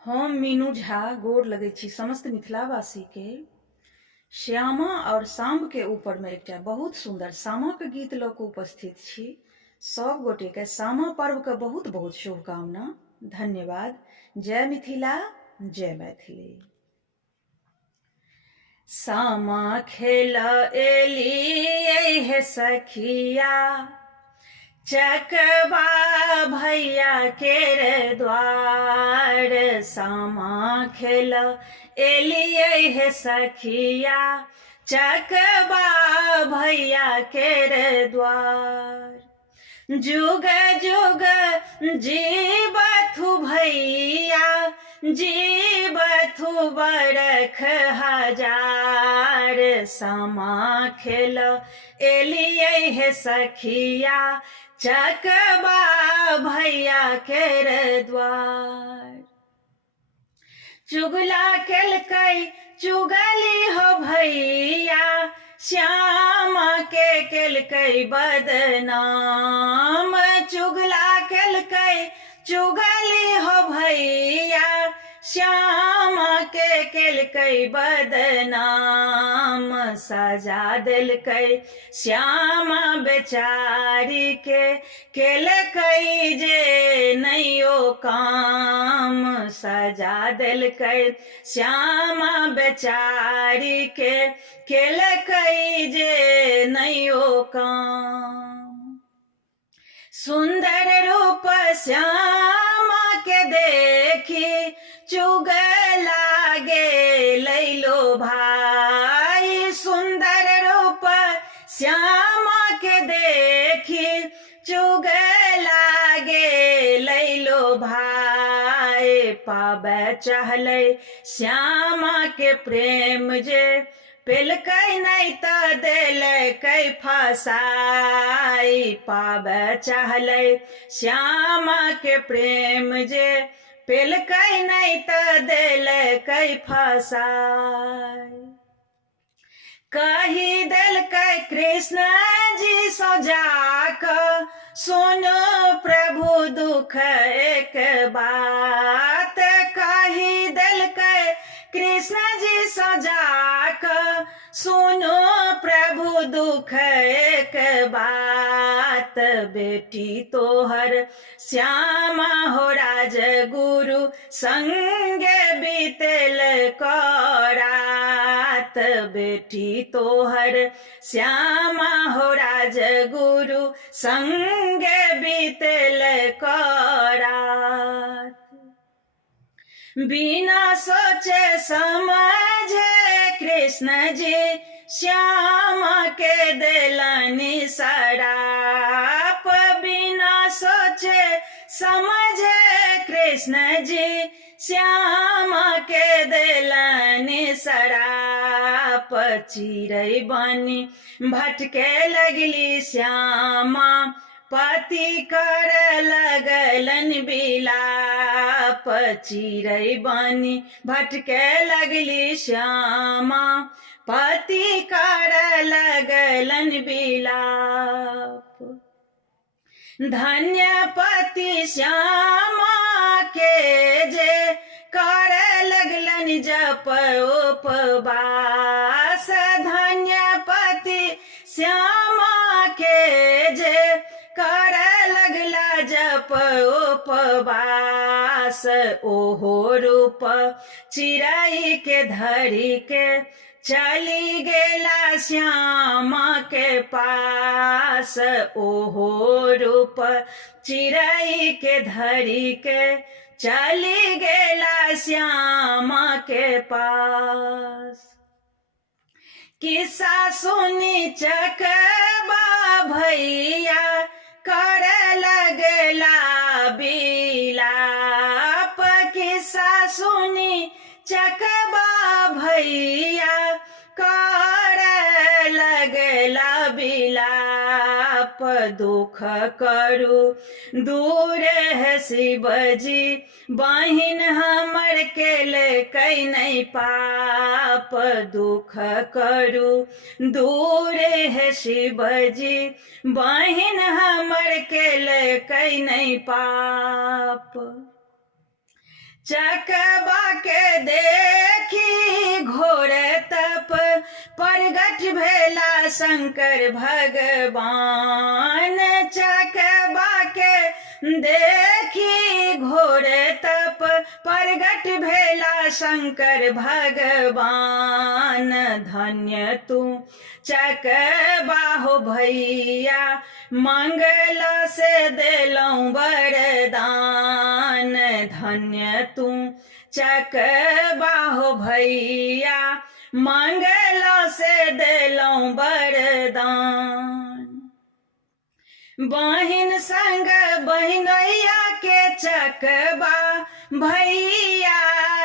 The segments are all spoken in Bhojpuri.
हम मीनू झा गोर लगै छी समस्त मिथिलावासी के। श्यामा और सांब के ऊपर में एक बहुत सुंदर सामा के गीत लऽ कऽ उपस्थित छी। सब गोटे के सामा पर्व के बहुत बहुत शुभकामना। धन्यवाद। जय मिथिला, जय मैथिली। सामा खेल एली हे सखिया, चकबा भैया के द्वार। सामा खेल एलियै हे सखिया, चकबा भैया के द्वार। जुग जुग जीवथु भैया, जीवथु बरख हजार। सामा खेल एलियै हे सखिया, चकबा भैया के द्वार। चुगला केलकै चुगली हो भैया, श्यामा के केलकै बदनाम। चुगला केलकै चुगली हो भैया, श्यामा के केलकै बदनाम। सजा देलकै श्यामा बेचारी के, केलकै जे नैयो काम। सजा देलकै श्यामा बेचारी के, केलकै जे नैयो काम। सुंदर रूप श्यामा के देखी, चुगला गेलै लो भाई। सुंदर रूप श्यामा के देखी, चुगला गेलै लो भाई। पाबै चाहलै श्यामा के प्रेम जे, पेलकै नहीं तऽ देलकै फसाई। पाबै चाहलै श्यामा के प्रेम जे, पेलकै नहीं तऽ देलकै फसाई। कही देलकै कृष्ण जी सजा कऽ, सुनो प्रभु दुख एक बात। कही देलकै कृष्ण जी सजा कऽ, सुनो प्रभु दुख एक बात। बेटी तोहर श्यामा हो राजगुरु, संगे बीतेल रात। बेटी तोहर श्यामा हो राजगुरु, संगे बीतेल रात। बिना सोचे समझे कृष्ण जी, श्यामा के देलनि सराप। बिना सोचे समझे कृष्ण जी, श्यामा के देलनि सराप। चिड़ै बनी भटके लगली श्यामा, पति कर लगलन बिलाप। चिड़ै बनी भटके लगली श्यामा, पति कर लगलन बिलाप। धन्य पति श्यामा के जे, कर लगलन जप उपवास। धन्य पति श्यामा के जे, कर लगला जप उपवास। ओहो रूप चिड़ै के धरी के, चली गेला श्यामा के पास। ओहो रूप चिड़ै के धरी के, चली गेला श्यामा के पास। किस्सा सुनी चकबा भैया, कर लगला बिलाप। किस्सा सुनी चकबा भैया, कर लगला बिलाप। दुख करू दूर है शिवजी, बहिन हमर केलकै नहीं पाप। दुख करू दूर है शिवजी, बहिन हमर केलकै नहीं पाप। चकबा के देखी घोर तप प्रगट भेला शंकर भगवान। चकबा के देखी घोर तप प्रगट भेला शंकर भगवान। धन्य तू चकबा हो भैया मंगल से देलौं वरदान। धन्य तू चकबा हो भैया मंगल से देलौं वरदान। बहिन संग बहिनैया के चकबा भैया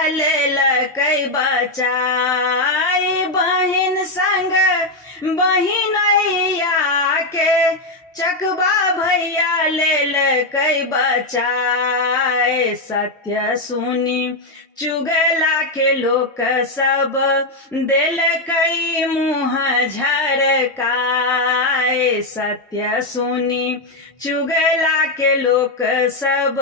लेलकै बचाई। बहिन संग बहिनैया के चकबा भैया लेलकै बचाए। सत्य सुनी चुगला के लोक सब देलकै मुँह झरकाए। सत्य सुनी चुगला के लोक सब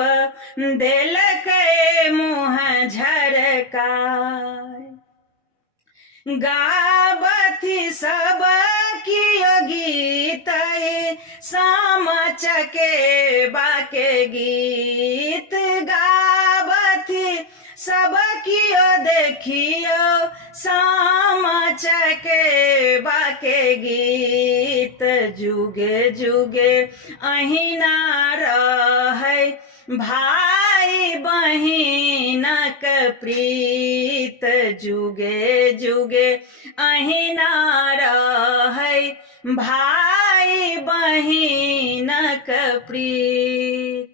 देलकै मुँह झरकाए। गावथी सब कियो गीत सामा चकेबा के गीत। गावथी सब कियो देखियो सामा चकेबा के गीत। जुगे जुगे अहिना रहै भाई बहिनक प्रीत। जुगे जुगे अहिना रहै भाई बहिनक प्रीत।